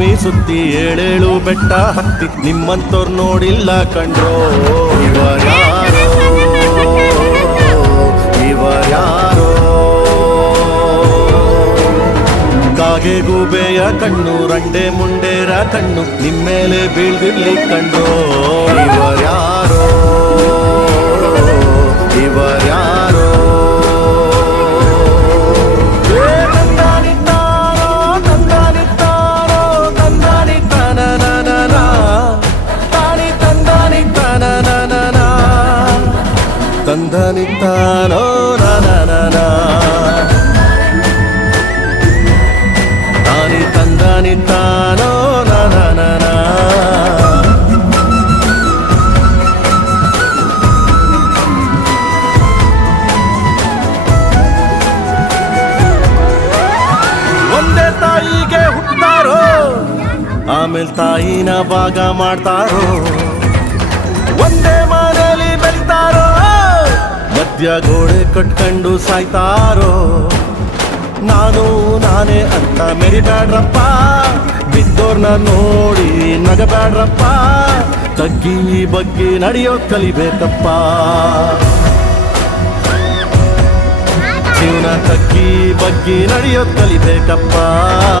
ಭೂಮಿ ಸುತ್ತಿ ಏಳೇಳು ಬೆಟ್ಟ ಹತ್ತಿ ನಿಮ್ಮಂತೋರ್ ನೋಡಿಲ್ಲ ಕಂಡ್ರೋ. ಇವರ್ಯಾರೋ ಇವರ್ಯಾರೋ ಕಾಗೆ ಗೂಬೆಯ ಕಣ್ಣು ರಂಡೆ ಮುಂಡೇರ ಕಣ್ಣು ನಿಮ್ಮೇಲೆ ಬೀಳ್ದಿರ್ಲಿ ಕಂಡ್ರೋ. ಇವರ್ಯಾರೋ ಇವರ್ಯಾರೋ ತಂದನಿತ್ತಾನೋ ನಾನ ತಾನಿ ತಂದನಿತ್ತಾನೋ ನಾನ. ಒಂದೇ ತಾಯಿಗೆ ಹುಟ್ಟಾರೋ ಆಮೇಲೆ ತಾಯಿನ ಭಾಗ ಮಾಡ್ತಾರೋ. ಒಂದೇ ಮನೆಯಲ್ಲಿ ಬೆಳಿತಾರೋ ಮಧ್ಯ ಗೋಡೆ ಕಟ್ಕೊಂಡು ಸಾಯ್ತಾರೋ. ನಾನು ನಾನೇ ಅಂತ ಮೆರಿಬ್ಯಾಡ್ರಪ್ಪ, ಬಿದ್ದೋರ್ನ ನೋಡಿ ನಗಬ್ಯಾಡ್ರಪ್ಪ. ತಗ್ಗಿ ಬಗ್ಗಿ ನಡೆಯೋದ್ ಕಲಿಬೇಕಪ್ಪ, ಜೀವನ ತಗ್ಗಿ ಬಗ್ಗಿ ನಡೆಯೋದ್ ಕಲಿಬೇಕಪ್ಪ.